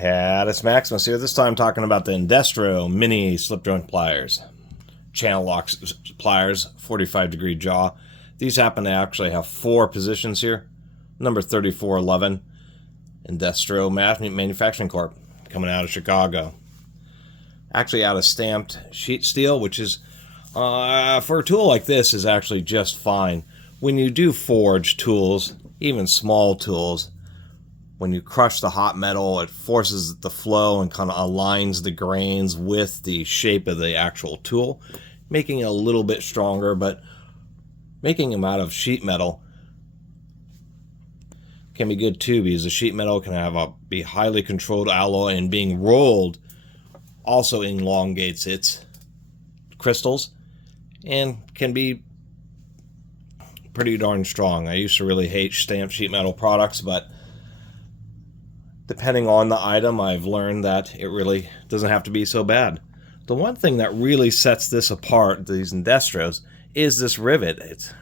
Catus Maximus here, this time talking about the Indestro mini slip joint pliers. Channel lock pliers, 45-degree jaw. These happen to actually have 4 positions here. Number 3411, Indestro Manufacturing Corp, coming out of Chicago. Actually out of stamped sheet steel, which is, for a tool like this, is actually just fine. When you do forge tools, even small tools, when you crush the hot metal, it forces the flow and kind of aligns the grains with the shape of the actual tool, making it a little bit stronger, but making them out of sheet metal can be good too, because the sheet metal can be highly controlled alloy, and being rolled also elongates its crystals and can be pretty darn strong. I used to really hate stamped sheet metal products, but depending on the item, I've learned that it really doesn't have to be so bad. The one thing that really sets this apart, these Indestros, is this rivet.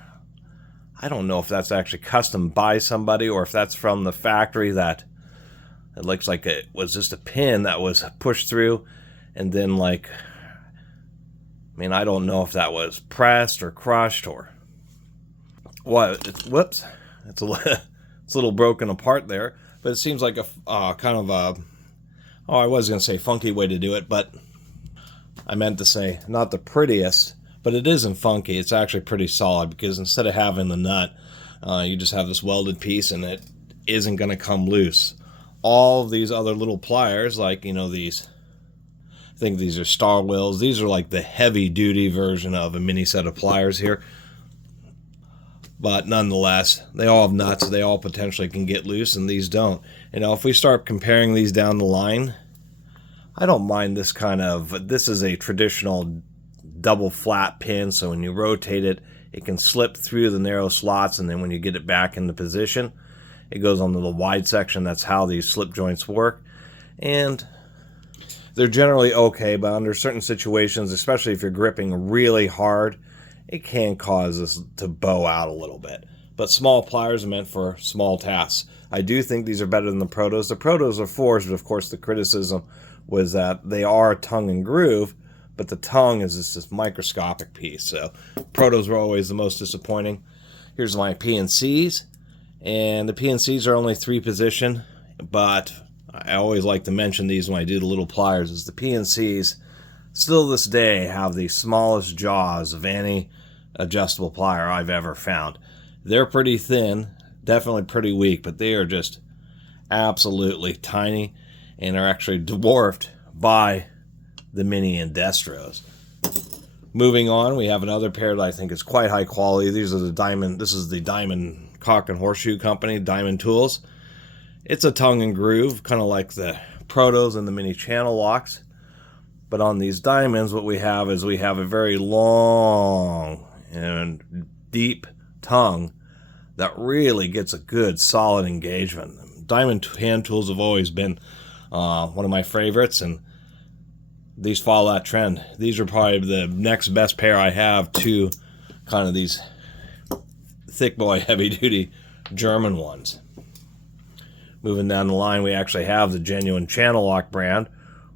I don't know if that's actually custom by somebody or if that's from the factory, that it looks like it was just a pin that was pushed through and then, like, I mean, I don't know if that was pressed or crushed or what. Whoops, it's a little broken apart there. But it seems like a kind of a, I was going to say funky way to do it, but I meant to say not the prettiest, but it isn't funky. It's actually pretty solid, because instead of having the nut, you just have this welded piece and it isn't going to come loose. All of these other little pliers, like, you know, these, I think these are Star Wills. These are like the heavy duty version of a mini set of pliers here. But nonetheless, they all have nuts. They all potentially can get loose, and these don't. You know, if we start comparing these down the line, I don't mind this kind of, this is a traditional double flat pin, so when you rotate it, it can slip through the narrow slots, and then when you get it back into position, it goes onto the wide section. That's how these slip joints work. And they're generally okay, but under certain situations, especially if you're gripping really hard, it can cause this to bow out a little bit. But small pliers are meant for small tasks. I do think these are better than the Protos. The Protos are forged, but of course the criticism was that they are tongue and groove, but the tongue is just this microscopic piece. So Protos were always the most disappointing. Here's my PNCs, and the PNCs are only 3 position, but I always like to mention these when I do the little pliers, is the PNCs still this day have the smallest jaws of any adjustable plier I've ever found. They're pretty thin, definitely pretty weak, but they are just absolutely tiny and are actually dwarfed by the mini Indestros. Moving on, we have another pair that I think is quite high quality. These are the Diamond, this is the Diamond Cock and Horseshoe Company, Diamond Tools. It's a tongue and groove, kind of like the Protos and the mini channel locks. But on these diamonds, what we have is we have a very long and deep tongue that really gets a good solid engagement. Diamond hand tools have always been one of my favorites, and these follow that trend. These are probably the next best pair I have to kind of these thick boy heavy duty German ones. Moving down the line, we actually have the genuine channel lock brand,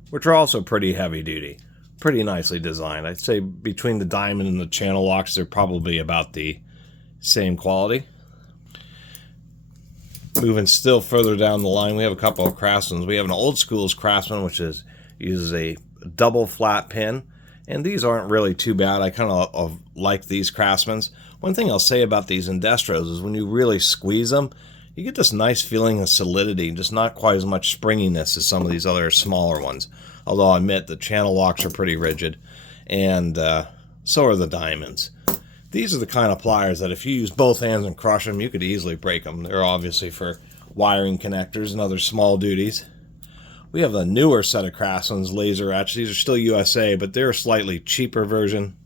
which are also pretty heavy duty, pretty nicely designed. I'd say between the diamond and the channel locks, they're probably about the same quality. Moving still further down the line, we have a couple of Craftsmans. We have an old school's Craftsman, which uses a double flat pin, and these aren't really too bad. I kind of like these Craftsmans. One thing I'll say about these Indestros is when you really squeeze them, you get this nice feeling of solidity, just not quite as much springiness as some of these other smaller ones. Although I admit the channel locks are pretty rigid, and so are the diamonds. These are the kind of pliers that if you use both hands and crush them, you could easily break them. They're obviously for wiring connectors and other small duties. We have a newer set of Craftsman's laser etch. These are still USA, but they're a slightly cheaper version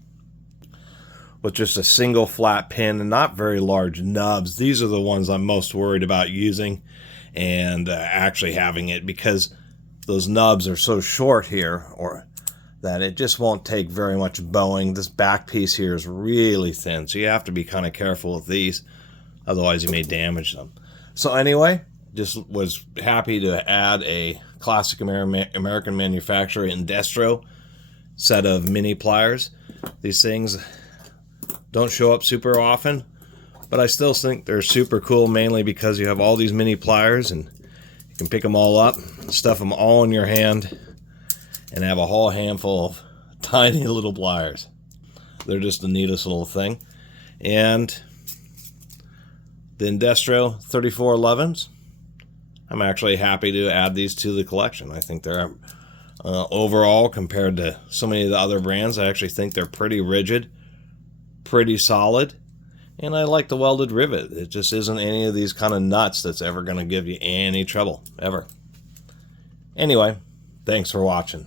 with just a single flat pin and not very large nubs. These are the ones I'm most worried about using and actually having it, because those nubs are so short here, or that it just won't take very much bowing. This back piece here is really thin, so you have to be kind of careful with these, otherwise you may damage them. So anyway, just was happy to add a classic American manufacturer Indestro set of mini pliers. These things don't show up super often, but I still think they're super cool, mainly because you have all these mini pliers and you can pick them all up, stuff them all in your hand, and have a whole handful of tiny little pliers. They're just the neatest little thing. And the Indestro 3411s, I'm actually happy to add these to the collection. I think they're overall, compared to so many of the other brands, I actually think they're pretty rigid, pretty solid, and I like the welded rivet. It just isn't any of these kind of nuts that's ever going to give you any trouble, ever. Anyway, thanks for watching.